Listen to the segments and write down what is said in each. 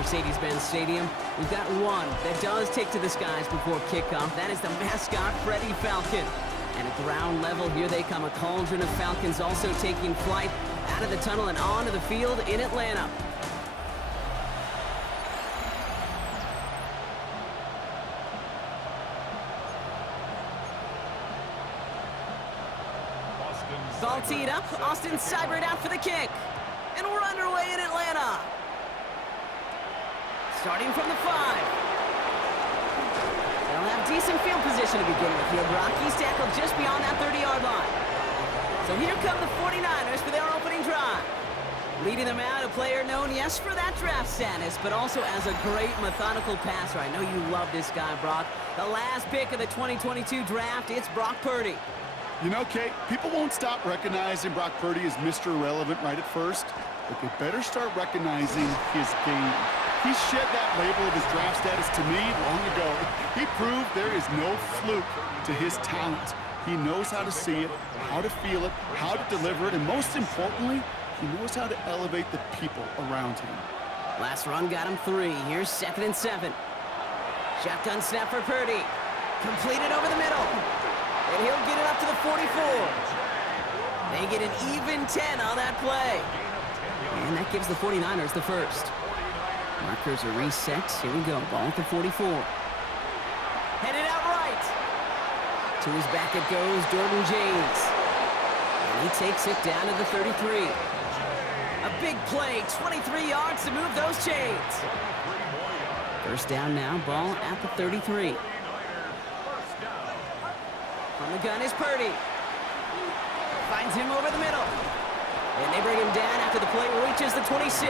Mercedes-Benz Stadium. We've got one that does take to the skies before kickoff. That is the mascot, Freddie Falcon. And at ground level, here they come. A cauldron of Falcons also taking flight out of the tunnel and onto the field in Atlanta. Ball teed up. Austin Seibert out for the kick. And we're underway in Atlanta. Starting from the 5. They'll have decent field position to begin with here. Rocky's tackled just beyond that 30-yard line. So here come the 49ers for their opening drive. Leading them out, a player known, yes, for that draft status, but also as a great methodical passer. I know you love this guy, Brock. The last pick of the 2022 draft, it's Brock Purdy. You know, Kate, people won't stop recognizing Brock Purdy as Mr. Irrelevant right at first, but they better start recognizing his game. He shed that label of his draft status to me long ago. He proved there is no fluke to his talent. He knows how to see it, how to feel it, how to deliver it, and most importantly, he knows how to elevate the people around him. Last run got him 3. Here's 2nd and 7. Shotgun snap for Purdy. Completed over the middle. And he'll get it up to the 44. They get an even 10 on that play. And that gives the 49ers the first. Markers are reset. Here we go. Ball at the 44. Headed out right. To his back it goes, Jordan James. And he takes it down to the 33. A big play, 23 yards to move those chains. First down now, ball at the 33. From the gun is Purdy. Finds him over the middle. And they bring him down after the play reaches the 26.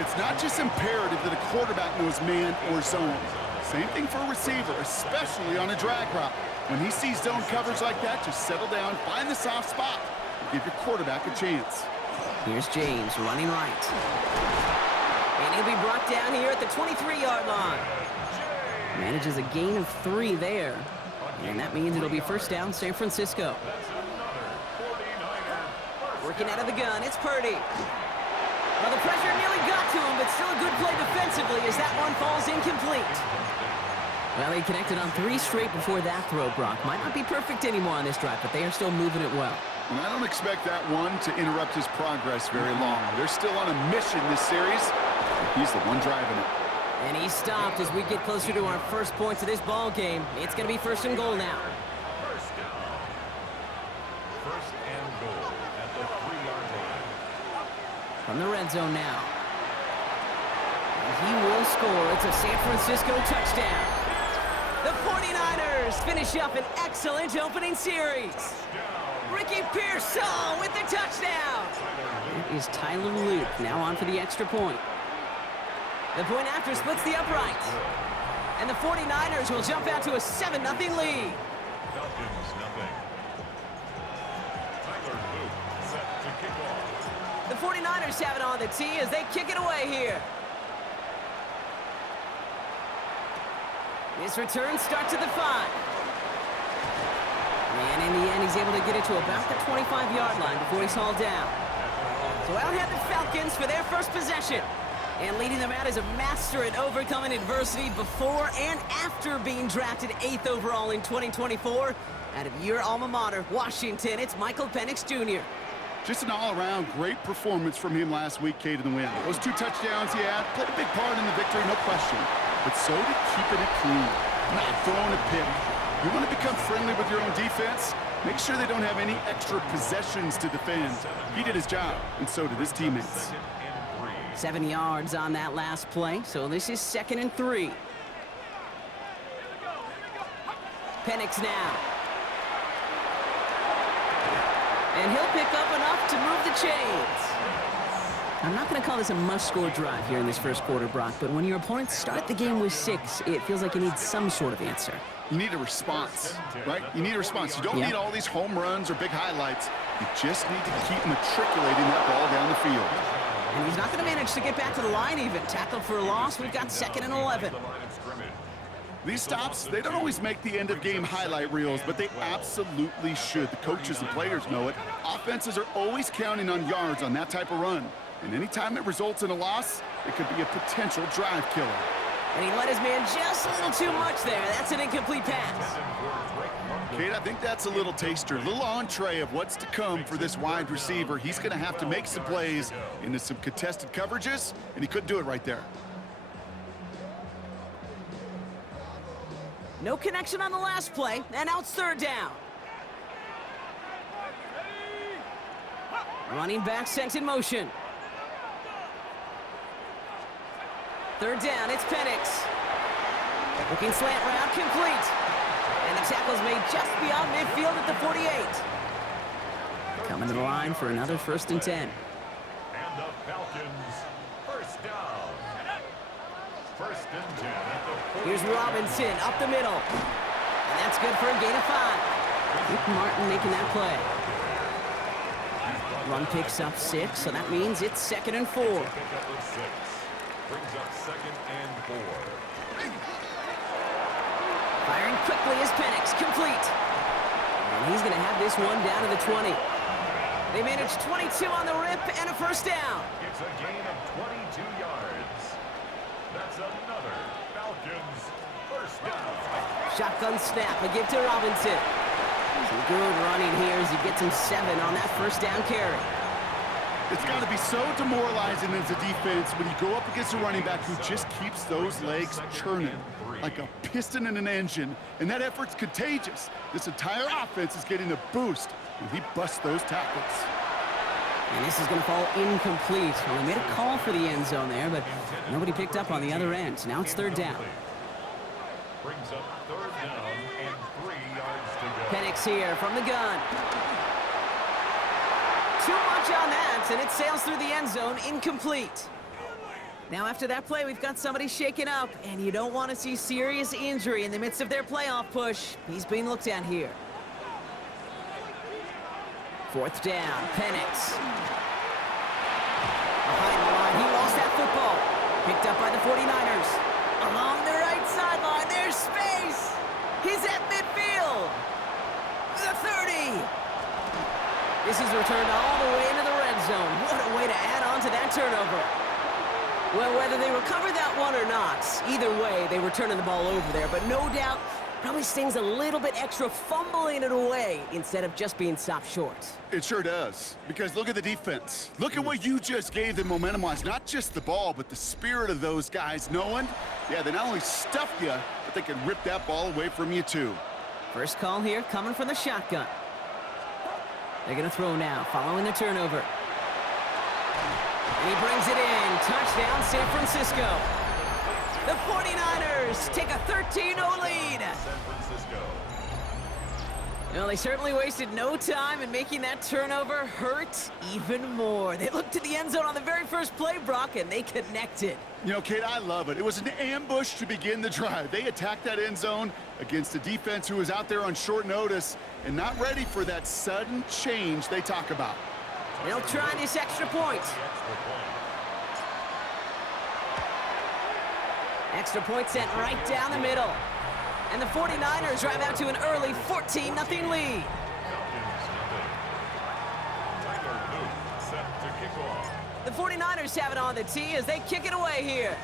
It's not just imperative that a quarterback knows man or zone. Same thing for a receiver, especially on a drag route. When he sees zone coverage like that, just settle down, find the soft spot, and give your quarterback a chance. Here's James running right. And he'll be brought down here at the 23-yard line. Manages a gain of 3 there. And that means it'll be first down, San Francisco. Working out of the gun, it's Purdy. Well, the pressure nearly got to him, but still a good play defensively as that one falls incomplete. Well, he connected on 3 straight before that throw, Brock. Might not be perfect anymore on this drive, but they are still moving it well. And I don't expect that one to interrupt his progress very long. They're still on a mission this series. He's the one driving it. And he stopped as we get closer to our first points of this ball game. It's going to be 1st and goal now. First and goal at the 3-yard line. From the red zone now. And he will score. It's a San Francisco touchdown. The 49ers finish up an excellent opening series. Ricky Pearsall with the touchdown. It is Tyler Luke now on for the extra point. The point after splits the uprights. And the 49ers will jump out to a 7-0 lead. Falcons nothing. Tyler Luke set to kick off. The 49ers have it on the tee as they kick it away here. This return starts at the 5. And in the end, he's able to get it to about the 25-yard line before he's hauled down. So out head the Falcons for their first possession. And leading them out is a master at overcoming adversity before and after being drafted 8th overall in 2024. Out of your alma mater, Washington, it's Michael Penix Jr. Just an all-around great performance from him last week, Kate, in the win. Those 2 touchdowns he had played a big part in the victory, no question. But so did keeping it clean, not throwing a pick. You want to become friendly with your own defense? Make sure they don't have any extra possessions to defend. He did his job, and so did his teammates. 7 yards on that last play, so this is 2nd and 3. Penix now. And he'll pick up enough to move the chains. I'm not going to call this a must-score drive here in this first quarter, Brock, but when your opponents start the game with 6, it feels like you need some sort of answer. You need a response, right? You need a response. You don't need all these home runs or big highlights. You just need to keep matriculating that ball down the field. And he's not going to manage to get back to the line even. Tackled for a loss. We've got 2nd and 11. These stops, they don't always make the end-of-game highlight reels, but they absolutely should. The coaches and players know it. Offenses are always counting on yards on that type of run. And anytime it results in a loss, it could be a potential drive killer. And he let his man just a little too much there. That's an incomplete pass. Kate, I think that's a little taster, a little entree of what's to come for this wide receiver. He's going to have to make some plays into some contested coverages, and he couldn't do it right there. No connection on the last play, and now it's third down. Running back sent in motion. Third down, it's Penix. Looking slant route, complete. And the tackle's made just beyond midfield at the 48. Coming to the line for another 1st and 10. And the Falcons, first down. 1st and 10 at the 40. Here's Robinson up the middle. And that's good for a gain of 5. Luke Martin making that play. Run picks up 6, so that means it's 2nd and 4. Pickup of 6. Brings up 2nd and 4. Firing quickly is Penix, complete. And he's going to have this one down to the 20. They managed 22 on the rip and a 1st down. It's a gain of 22 yards. That's another Falcons 1st down. Shotgun snap, a give to Robinson. Some good running here as he gets him 7 on that 1st down carry. It's got to be so demoralizing as a defense when you go up against a running back who just keeps those legs churning like a piston in an engine, and that effort's contagious. This entire offense is getting a boost when he busts those tackles. And this is going to fall incomplete. Well, they made a call for the end zone there, but nobody picked up on the other end. Now it's 3rd down. Brings up 3rd down and 3 yards to go. Penix here from the gun. Too much on that, and it sails through the end zone, incomplete. Now after that play, we've got somebody shaken up, and you don't want to see serious injury in the midst of their playoff push. He's being looked at here. 4th down, Penix. Behind the line, he lost that football. Picked up by the 49ers. Along the right sideline, there's space. He's at midfield. The 30. This is returned all the way into the red zone. What a way to add on to that turnover. Well, whether they recover that one or not, either way, they were turning the ball over there. But no doubt, probably stings a little bit extra fumbling it away instead of just being stopped short. It sure does, because look at the defense. Look at what you just gave them momentum-wise. Not just the ball, but the spirit of those guys knowing, yeah, they not only stuffed you, but they can rip that ball away from you too. First call here coming from the shotgun. They're going to throw now, following the turnover. And he brings it in. Touchdown, San Francisco. The 49ers take a 13-0 lead. San Francisco. Well, they certainly wasted no time in making that turnover hurt even more. They looked to the end zone on the very first play, Brock, and they connected. You know, Kate, I love it. It was an ambush to begin the drive. They attacked that end zone against a defense who was out there on short notice and not ready for that sudden change they talk about. They'll try this extra point. Extra point sent right down the middle. And the 49ers drive out to an early 14-0 lead. The 49ers have it on the tee as they kick it away here.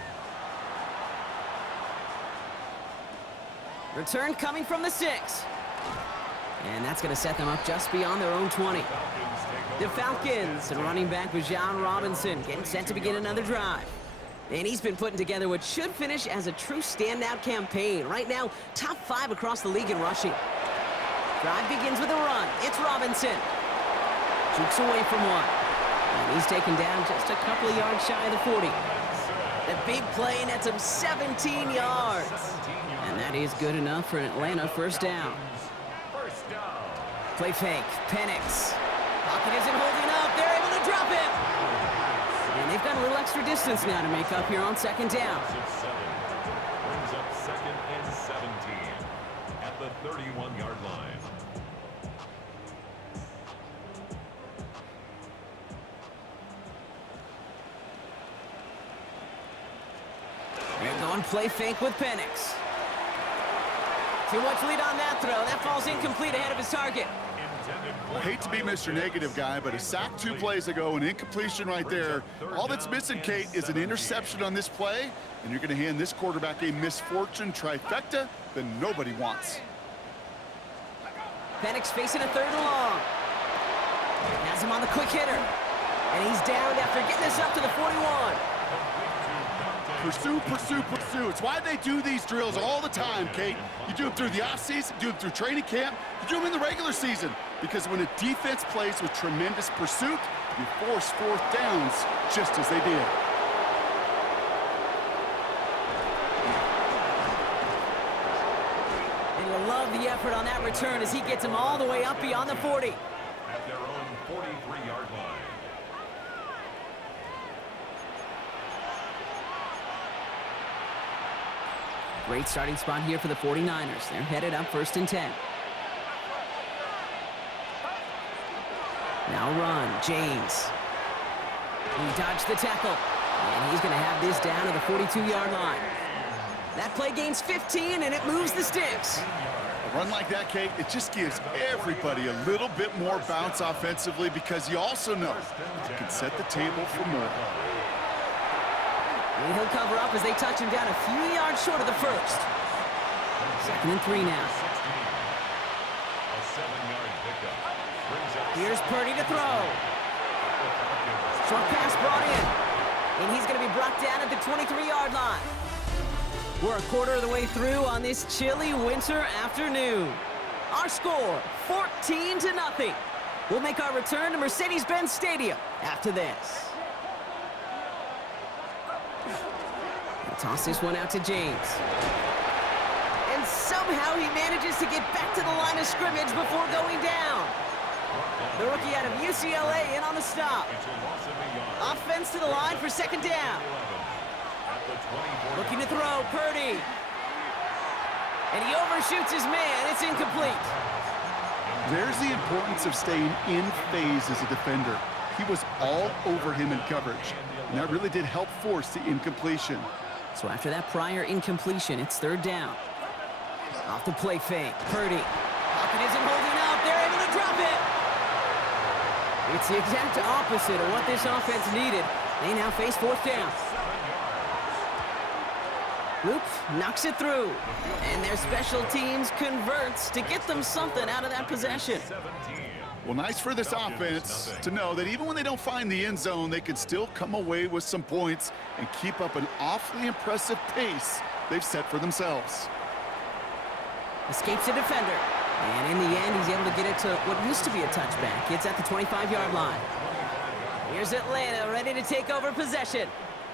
Return coming from the 6. And that's going to set them up just beyond their own 20. The Falcons, and running back Bijan Robinson, getting set to begin another drive. And he's been putting together what should finish as a true standout campaign. Right now, top 5 across the league in rushing. Drive begins with a run. It's Robinson. Jukes away from one. And he's taken down just a couple of yards shy of the 40. The big play nets him 17 yards. And that is good enough for an Atlanta 1st down. Play fake. Penix. Pocket isn't holding up. They're able to drop it. And they've got a little extra distance now to make up here on 2nd down. Brings up 2nd and 17 at the 31-yard line. They're going play fake with Penix. Too much lead on that throw. That falls incomplete ahead of his target. I hate to be Mr. Negative guy, but a sack 2 plays ago, an incompletion right there. All that's missing, Kate, is an interception on this play, and you're going to hand this quarterback a misfortune trifecta that nobody wants. Penix facing a 3rd and long. Has him on the quick hitter. And he's down after getting this up to the 41. Pursue, pursue, pursue. It's why they do these drills all the time, Kate. You do them through the offseason, do them through training camp, you do them in the regular season. Because when a defense plays with tremendous pursuit, you force 4th downs just as they did. And you'll love the effort on that return as he gets him all the way up beyond the 40. At their own 43-yard line. Great starting spot here for the 49ers. They're headed up 1st and 10. Now run, James. He dodged the tackle, and he's going to have this down to the 42-yard line. That play gains 15, and it moves the sticks. A run like that, Kate, it just gives everybody a little bit more bounce offensively because you also know you can set the table for more. And he'll cover up as they touch him down a few yards short of the 1st. 2nd and 3 now. A 7-yard pickup. Here's Purdy to throw. Short pass brought in. And he's going to be brought down at the 23-yard line. We're a quarter of the way through on this chilly winter afternoon. Our score, 14-0. We'll make our return to Mercedes-Benz Stadium after this. He'll toss this one out to James. And somehow he manages to get back to the line of scrimmage before going down. The rookie out of UCLA in on the stop. Offense to the line for 2nd down. Looking to throw, Purdy. And he overshoots his man. It's incomplete. There's the importance of staying in phase as a defender. He was all over him in coverage, and that really did help force the incompletion. So after that prior incompletion, it's 3rd down. Off the play fake, Purdy. Pocket isn't holding up. They're able to drop it. It's the exact opposite of what this offense needed. They now face 4th down. Luke knocks it through. And their special teams converts to get them something out of that possession. Well, nice for this offense to know that even when they don't find the end zone, they can still come away with some points and keep up an awfully impressive pace they've set for themselves. Escapes a defender. And in the end, he's able to get it to what used to be a touchback. It's at the 25-yard line. Here's Atlanta ready to take over possession.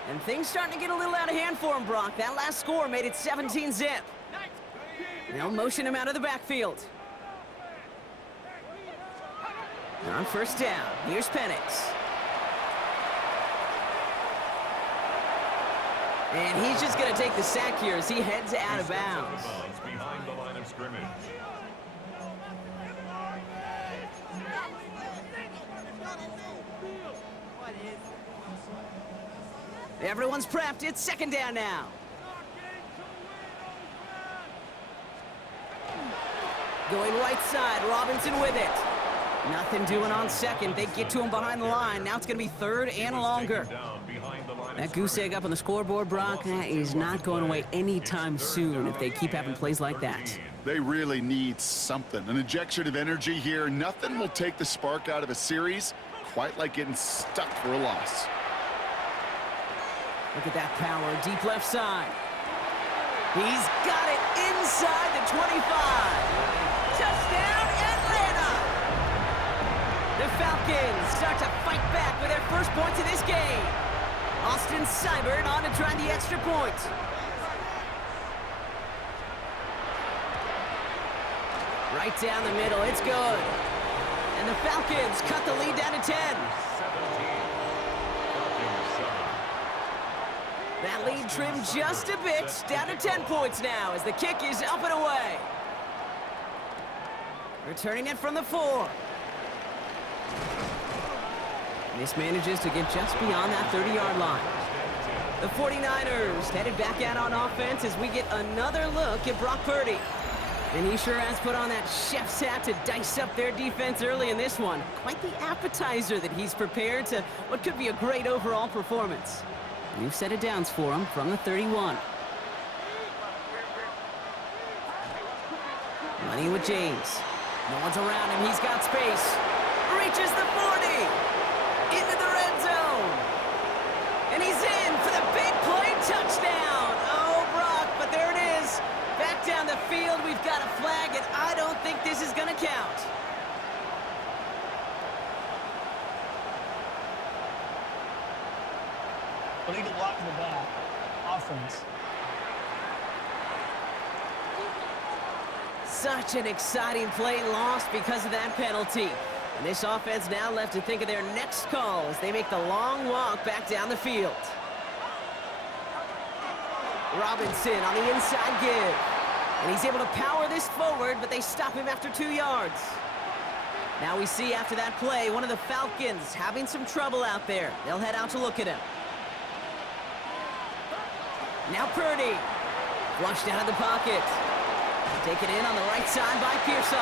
And things starting to get a little out of hand for him, Brock. That last score made it 17-zip. They'll motion him out of the backfield. And on 1st down, here's Penix. And he's just going to take the sack here as he heads out of bounds. Behind the line of scrimmage. Everyone's prepped. It's 2nd down now. Going right side, Robinson with it. Nothing doing on 2nd. They get to him behind the line. Now it's going to be 3rd and longer. That goose egg up on the scoreboard, Brock, that is not going away anytime soon if they keep having plays like that. They really need something, an injection of energy here. Nothing will take the spark out of a series quite like getting stuck for a loss. Look at that power, deep left side. He's got it inside the 25. Touchdown, Atlanta! The Falcons start to fight back with their first points of this game. Austin Seibert on to try the extra point. Right down the middle, it's good. And the Falcons cut the lead down to 10. That lead trimmed just a bit, down to 10 points now as the kick is up and away. Returning it from the 4. This manages to get just beyond that 30-yard line. The 49ers headed back out on offense as we get another look at Brock Purdy. And he sure has put on that chef's hat to dice up their defense early in this one. Quite the appetizer that he's prepared to what could be a great overall performance. New set of downs for him from the 31. Money with James. No one's around him. He's got space. Reaches the 40. Into the red zone. And he's in for the big play touchdown. Oh, Brock, but there it is. Back down the field, we've got a flag, and I don't think this is going to count. Illegal block in the back. Offense. Such an exciting play lost because of that penalty. And this offense now left to think of their next call as they make the long walk back down the field. Robinson on the inside give. And he's able to power this forward, but they stop him after 2 yards. Now we see after that play, one of the Falcons having some trouble out there. They'll head out to look at him. Now Purdy. Flushed out of the pocket. Taken in on the right side by Pearsall.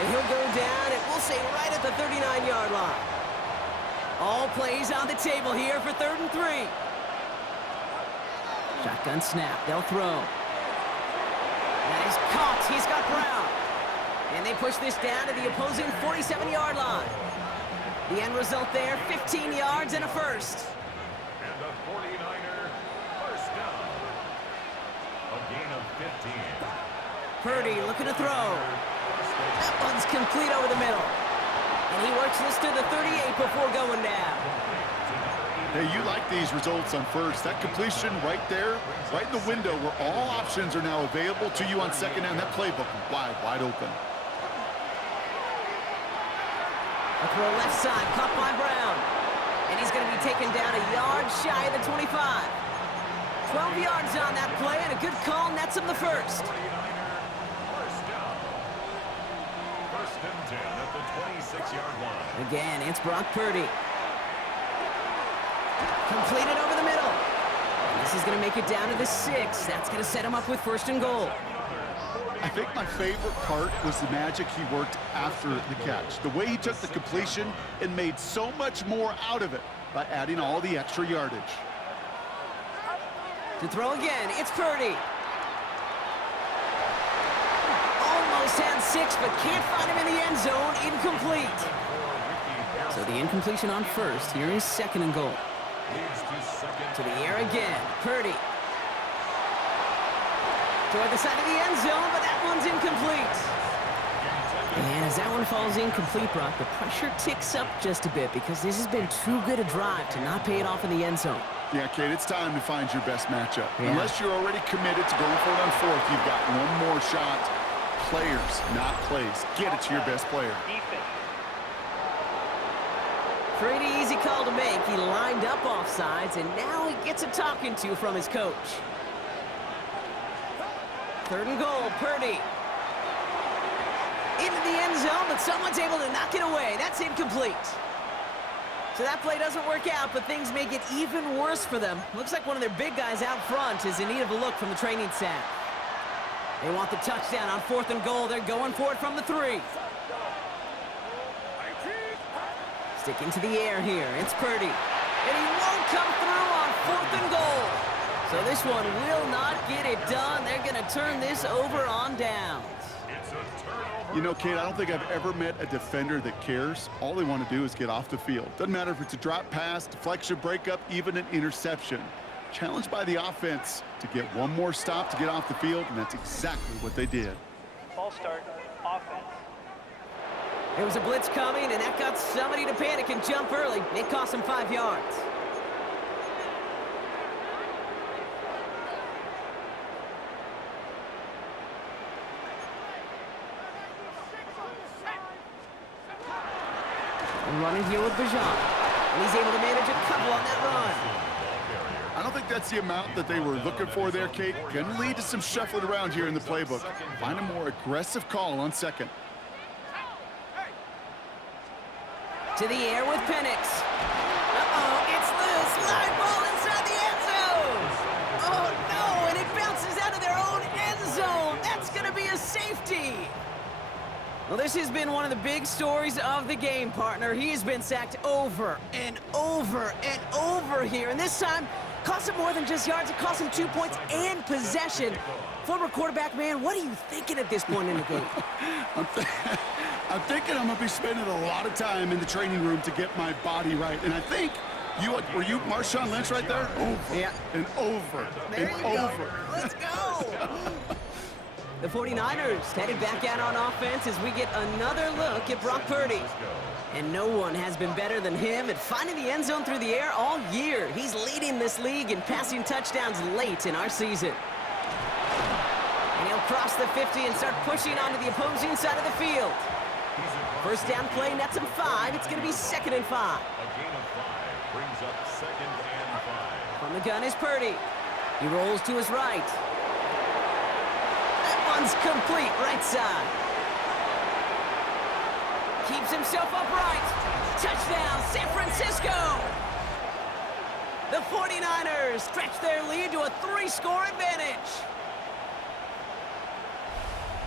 And he'll go down, and we'll say right at the 39-yard line. All plays on the table here for 3rd and 3. Shotgun snap. They'll throw. That is caught. He's got Brown. And they push this down to the opposing 47-yard line. The end result there, 15 yards and a first. And the 49er first down. A gain of 15. Purdy looking to throw. That one's complete over the middle. And he works this to the 38 before going down. Hey, you like these results on first. That completion right there, right in the window where all options are now available to you on second down. That playbook wide open. A throw left side, caught by Brown. And he's going to be taken down a yard shy of the 25. 12 yards on that play, and a good call nets him the first. 49er first down. First and 10 at the 26-yard line. Again, it's Brock Purdy. Completed over the middle. And this is going to make it down to the 6. That's going to set him up with 1st and goal. I think my favorite part was the magic he worked after the catch. The way he took the completion and made so much more out of it by adding all the extra yardage. To throw again, it's Purdy. Almost had 6, but can't find him in the end zone. Incomplete. So the incompletion on first. Here is 2nd and goal. To the air again, Purdy. Toward the side of the end zone, but that one's incomplete. And as that one falls incomplete, Brock, the pressure ticks up just a bit because this has been too good a drive to not pay it off in the end zone. Yeah, Kate, it's time to find your best matchup. Yeah. Unless you're already committed to going for it on 4th, you've got one more shot. Players, not plays. Get it to your best player. Pretty easy call to make. He lined up offsides, and now he gets a talking to from his coach. 3rd and goal, Purdy. Into the end zone, but someone's able to knock it away. That's incomplete. So that play doesn't work out, but things make it even worse for them. Looks like one of their big guys out front is in need of a look from the training staff. They want the touchdown on 4th and goal. They're going for it from the 3. Sticking to the air here. It's Purdy. And he won't come through on 4th and goal. So this one will not get it done. They're going to turn this over on downs. It's a turnover. You know, Kate, I don't think I've ever met a defender that cares. All they want to do is get off the field. Doesn't matter if it's a drop pass, deflection, breakup, even an interception. Challenged by the offense to get one more stop to get off the field, and that's exactly what they did. False start. Offense. There was a blitz coming, and that got somebody to panic and jump early. It cost him 5 yards. And running here with Bajan. And he's able to manage a couple on that run. I don't think that's the amount that they were looking for there, Kate. Can lead to some shuffling around here in the playbook. Find a more aggressive call on 2nd. To the air with Penix. Uh-oh, it's loose. Live ball inside the end zone. Oh, no, and it bounces out of their own end zone. That's going to be a safety. Well, this has been one of the big stories of the game, partner. He has been sacked over and over and over here. And this time, cost him more than just yards. It cost him 2 points and possession. Former quarterback, man, what are you thinking at this point in the game? I'm thinking I'm going to be spending a lot of time in the training room to get my body right. And I think, were you Marshawn Lynch right there? Over and over There and you go. over. Let's go. The 49ers headed back out on offense as we get another look at Brock Purdy. And no one has been better than him at finding the end zone through the air all year. He's leading this league in passing touchdowns late in our season. And he'll cross the 50 and start pushing onto the opposing side of the field. First down play nets him 5. It's going to be 2nd and 5. A gain of 5 brings up 2nd and 5. From the gun is Purdy. He rolls to his right. That one's complete, right side. Keeps himself upright. Touchdown, San Francisco! The 49ers stretch their lead to a 3-score advantage.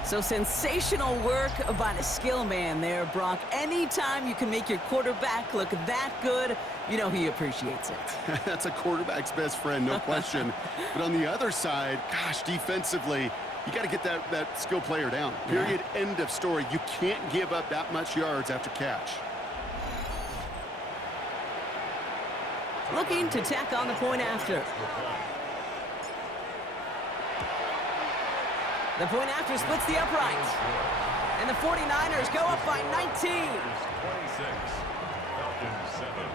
So sensational work by the skill man there, Brock. Anytime you can make your quarterback look that good, you know he appreciates it. That's a quarterback's best friend, no question. But on the other side, gosh, defensively, you got to get that skill player down. Period, end of story. You can't give up that much yards after catch. Looking to tack on the point after. The point after splits the upright. And the 49ers go up by 19. 26, Falcons 7.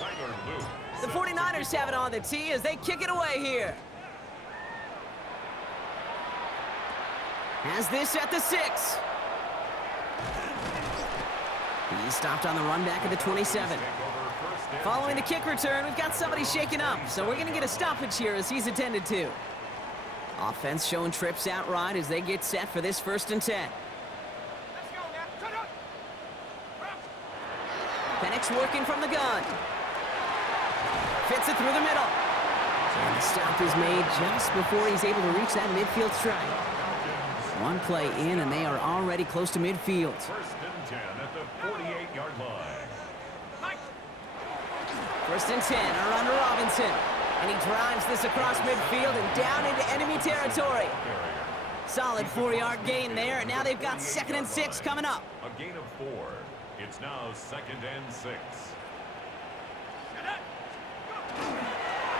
Tyler Luke. The 49ers have it on the tee as they kick it away here. Has this at the 6. He's stopped on the run back at the 27. Following the kick return, we've got somebody shaken up, so we're going to get a stoppage here as he's attended to. Offense showing trips outright as they get set for this 1st and 10. Penix working from the gun. Fits it through the middle. And the stop is made just before he's able to reach that midfield strike. One play in, and they are already close to midfield. 1st and 10 at the 48-yard line. 1st and 10 are under Robinson. And he drives this across midfield and down into enemy territory. Solid 4-yard gain there, and now they've got 2nd and 6 coming up. A gain of 4. It's now 2nd and 6.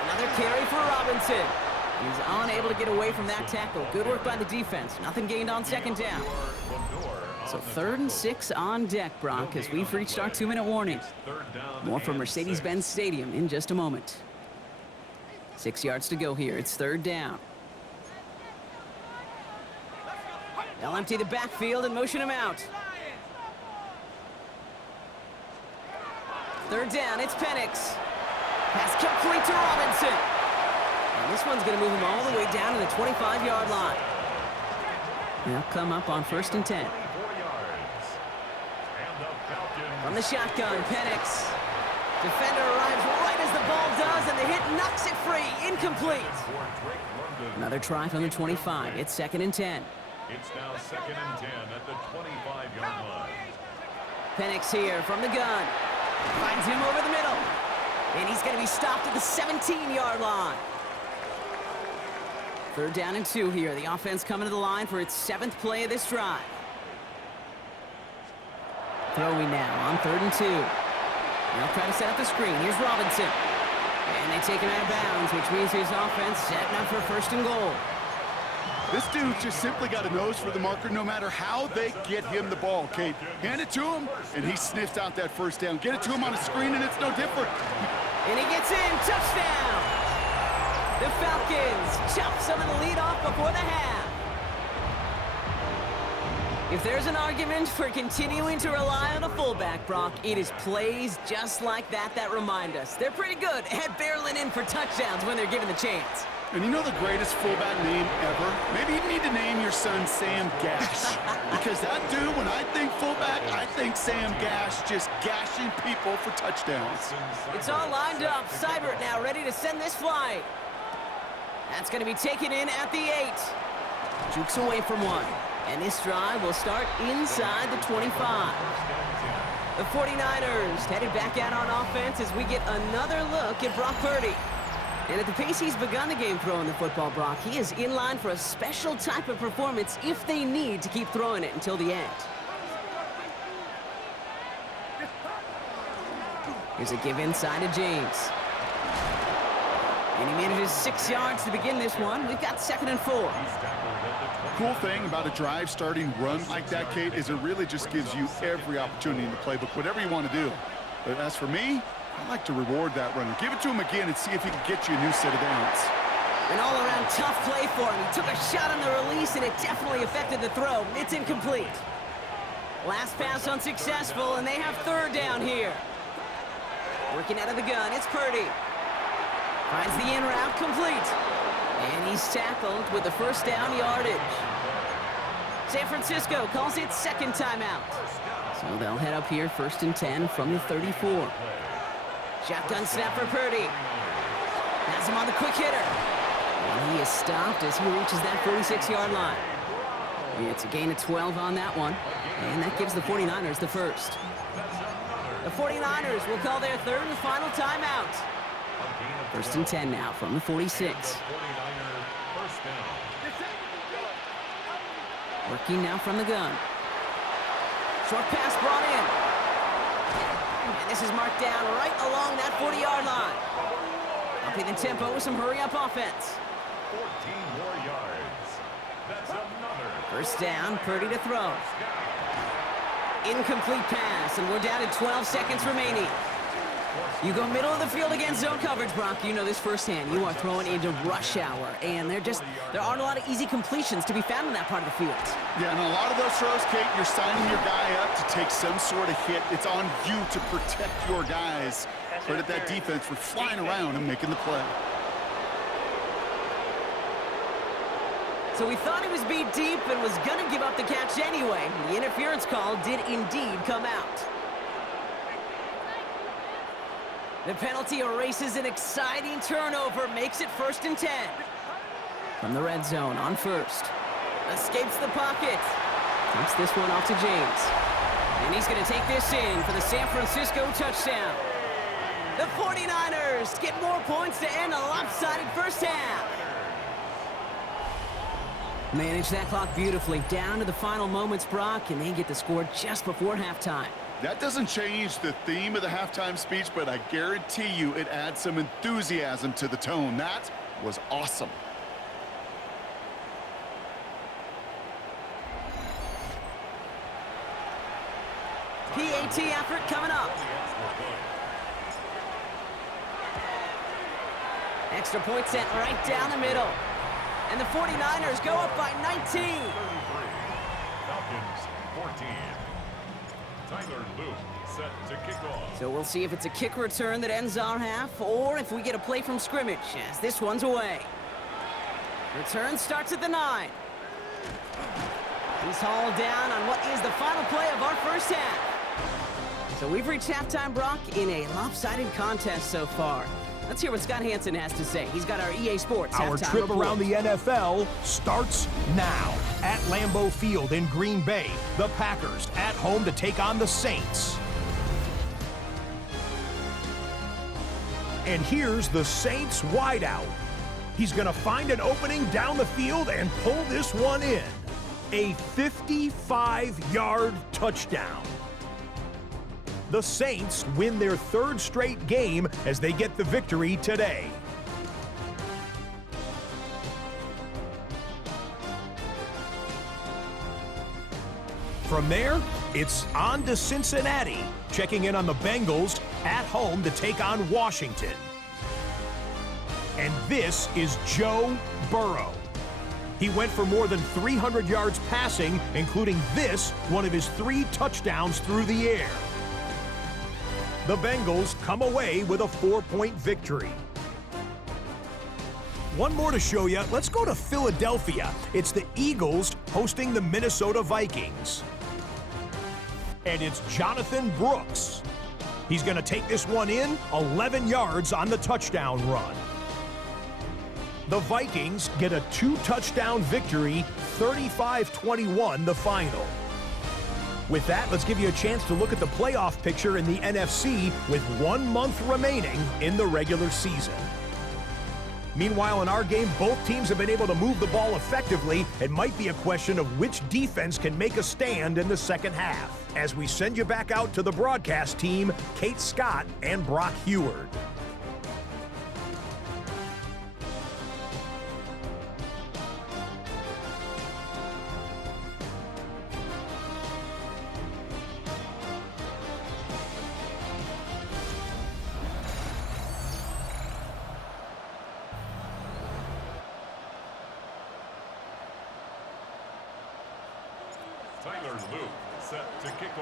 Another carry for Robinson. He's unable to get away from that tackle. Good work by the defense. Nothing gained on 2nd down. So 3rd and 6 on deck, Brock, as we've reached our 2-minute warning. More from Mercedes-Benz Stadium in just a moment. 6 yards to go here. It's 3rd down. They'll empty the backfield and motion him out. 3rd down, it's Penix. Pass complete to Robinson. And this one's going to move him all the way down to the 25-yard line. They'll come up on 1st and 10. From the shotgun, Penix. Defender arrives right as the ball does, and the hit knocks it free. Incomplete. Another try from the 25. It's 2nd and 10. It's now 2nd and 10 at the 25-yard line. Penix here from the gun. Finds him over the middle. And he's going to be stopped at the 17-yard line. 3rd down and 2 here. The offense coming to the line for its 7th play of this drive. Throwing now on 3rd and 2. They'll try to set up the screen. Here's Robinson. And they take him out of bounds, which means his offense setting up for 1st and goal. This dude's just simply got a nose for the marker no matter how they get him the ball, Kate. Hand it to him, and he sniffs out that 1st down. Get it to him on a screen, and it's no different. And he gets in. Touchdown! The Falcons chop some of the lead off before the half. If there's an argument for continuing to rely on a fullback, Brock, it is plays just like that that remind us. They're pretty good at barreling in for touchdowns when they're given the chance. And you know the greatest fullback name ever? Maybe you need to name your son Sam Gash. Because that dude, when I think fullback, I think Sam Gash just gashing people for touchdowns. It's all lined up. Seibert now ready to send this flight. That's going to be taken in at the 8. Jukes away from one. And this drive will start inside the 25. The 49ers headed back out on offense as we get another look at Brock Purdy. And at the pace he's begun the game throwing the football, Brock, he is in line for a special type of performance if they need to keep throwing it until the end. Here's a give inside to James. And he manages 6 yards to begin this one. We've got 2nd and 4. Cool thing about a drive starting run like that, Kate, is it really just gives you every opportunity in the playbook, whatever you want to do. But as for me, I like to reward that runner. Give it to him again and see if he can get you a new set of downs. An all-around tough play for him. He took a shot on the release, and it definitely affected the throw. It's incomplete. Last pass unsuccessful, and they have 3rd down here. Working out of the gun, it's Purdy. Finds the in route complete. And he's tackled with the 1st down yardage. San Francisco calls it 2nd timeout. So they'll head up here 1st and 10 from the 34. Shotgun snap for Purdy. Has him on the quick hitter. And he is stopped as he reaches that 46-yard line. It's a gain of 12 on that one. And that gives the 49ers the 1st. The 49ers will call their 3rd and final timeout. 1st and 10 now from the 46. Working now from the gun. Short pass brought in. And this is marked down right along that 40-yard line. Upping the tempo with some hurry-up offense. 14 more yards. That's another. 1st down, Purdy to throw. Incomplete pass, and we're down to 12 seconds remaining. You go middle of the field against zone coverage, Brock. You know this firsthand. You are throwing into rush hour, and there aren't a lot of easy completions to be found in that part of the field. Yeah, and a lot of those throws, Kate, you're signing your guy up to take some sort of hit. It's on you to protect your guys. Credit that defense for flying around and making the play. So we thought he was beat deep and was going to give up the catch anyway. The interference call did indeed come out. The penalty erases an exciting turnover, makes it 1st and 10. From the red zone on 1st. Escapes the pocket. Takes this one off to James. And he's going to take this in for the San Francisco touchdown. The 49ers get more points to end a lopsided 1st half. Manage that clock beautifully down to the final moments, Brock, and they get the score just before halftime. That doesn't change the theme of the halftime speech, but I guarantee you it adds some enthusiasm to the tone. That was awesome. PAT effort coming up. Extra point sent right down the middle. And the 49ers go up by 19. Falcons 14. Tyler Luke set to kick off. So we'll see if it's a kick return that ends our half or if we get a play from scrimmage as this one's away. Return starts at the 9. He's hauled down on what is the final play of our 1st half. So we've reached halftime, Brock, in a lopsided contest so far. Let's hear what Scott Hansen has to say. He's got our EA Sports Our halftime trip report. around the NFL starts now. At Lambeau Field in Green Bay, the Packers at home to take on the Saints. And here's the Saints wideout. He's going to find an opening down the field and pull this one in. A 55-yard touchdown. The Saints win their 3rd straight game as they get the victory today. From there, it's on to Cincinnati, checking in on the Bengals at home to take on Washington. And this is Joe Burrow. He went for more than 300 yards passing, including this, one of his 3 touchdowns through the air. The Bengals come away with a 4-point victory. One more to show you. Let's go to Philadelphia. It's the Eagles hosting the Minnesota Vikings. And it's Jonathan Brooks. He's going to take this one in, 11 yards on the touchdown run. The Vikings get a 2-touchdown victory, 35-21 the final. With that, let's give you a chance to look at the playoff picture in the NFC with 1 month remaining in the regular season. Meanwhile, in our game, both teams have been able to move the ball effectively. It might be a question of which defense can make a stand in the second half. As we send you back out to the broadcast team, Kate Scott and Brock Heward.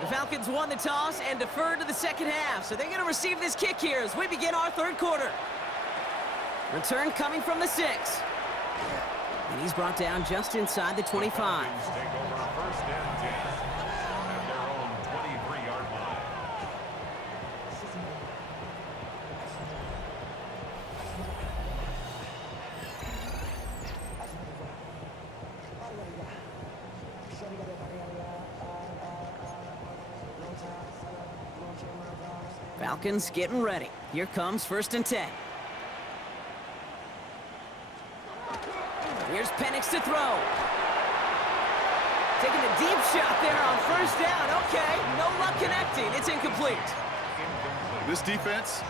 The Falcons won the toss and deferred to the second half, so they're going to receive this kick here as we begin our third quarter. Return coming from the 6. And he's brought down just inside the 25. Falcons take over first and 10 at their own 23-yard line. Falcons getting ready. Here comes first and 10. Here's Penix to throw. Taking a deep shot there on first down. Okay, no luck connecting. It's incomplete. This defense,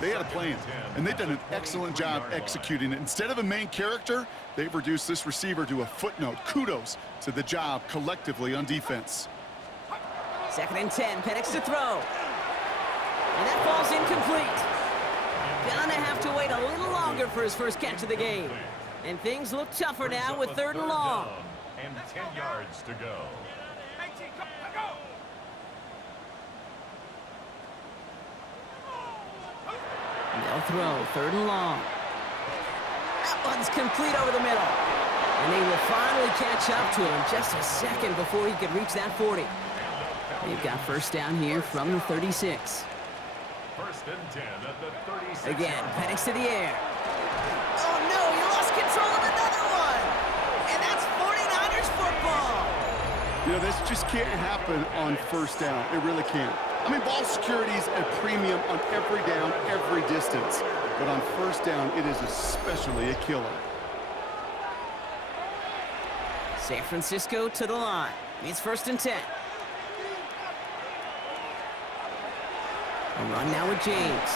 they had a plan, and they've done an excellent job executing it. Instead of a main character, they've reduced this receiver to a footnote. Kudos to the job collectively on defense. Second and 10, Penix to throw. And that ball's incomplete. Gonna have to wait a little longer for his first catch of the game. And things look tougher now with third and long. And 10 yards to go. They'll throw, third and long. That one's complete over the middle. And they will finally catch up to him just a second before he could reach that 40. They've got first down here from the 36. First and 10 at the 36. Again, Penix to the air. Oh no, he lost control of another one. And that's 49ers football. You know, this just can't happen on first down. It really can't. I mean, ball security is a premium on every down, every distance. But on first down, it is especially a killer. San Francisco to the line. It's first and 10. A run now with James.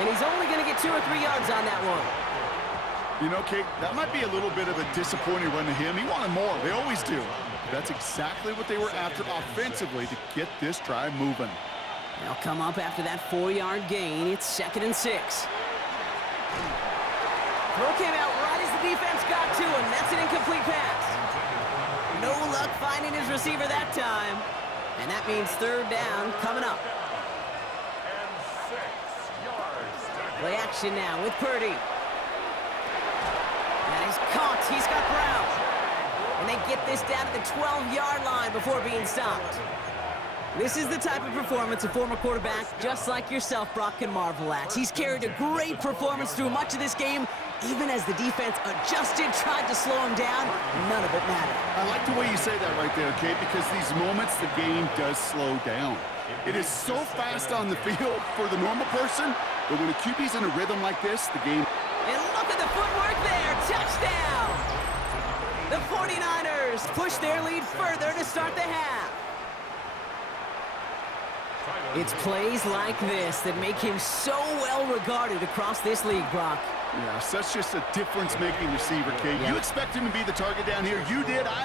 And he's only going to get 2 or 3 yards on that one. You know, Kate, that might be a little bit of a disappointing run to him. He wanted more. They always do. That's exactly what they were after offensively to get this drive moving. They'll come up after that 4-yard gain. It's second and 6. Throw came out right as the defense got to him. That's an incomplete pass. No luck finding his receiver that time. And that means third down coming up. Play action now with Purdy. That is caught. He's got Brown. And they get this down to the 12-yard line before being stopped. This is the type of performance a former quarterback just like yourself, Brock, can marvel at. He's carried a great performance through much of this game. Even as the defense adjusted, tried to slow him down, none of it mattered. I like the way you say that right there, Kate, because these moments the game does slow down. It is so fast on the field for the normal person, but when a QB's in a rhythm like this, the game... And look at the footwork there. Touchdown! The 49ers push their lead further to start the half. It's plays like this that make him so well regarded across this league, Brock. Yeah, such just a difference-making receiver, Kate. You expect him to be the target down here. You did.